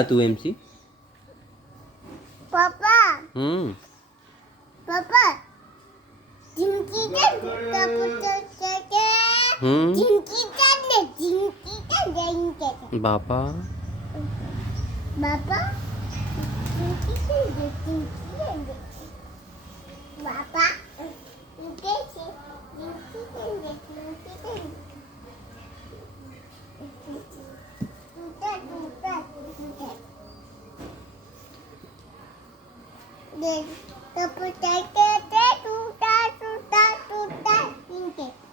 હતું એમસી પપ્પા પપ્પા જિંદગી કે જિંદગી કે બાપા બાપા બાપા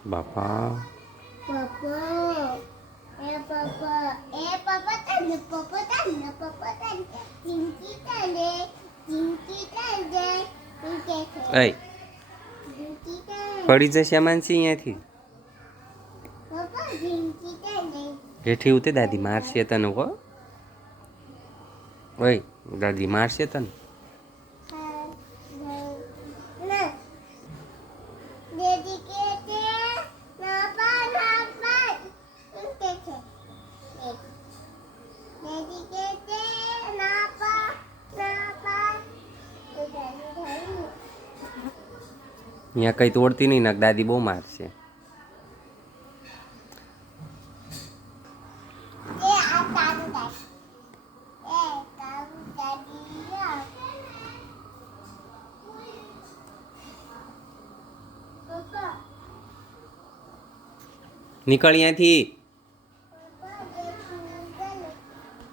બાપા એ પડી જશે માનસી અહીંયાથી હેઠી ઉતે દાદી મારશે તને હો ઓય દાદી મારશે તને અહીંયા કઈ તોડતી નહીં નાખ દાદી બહુ મારશે નીકળ અહીંયાથી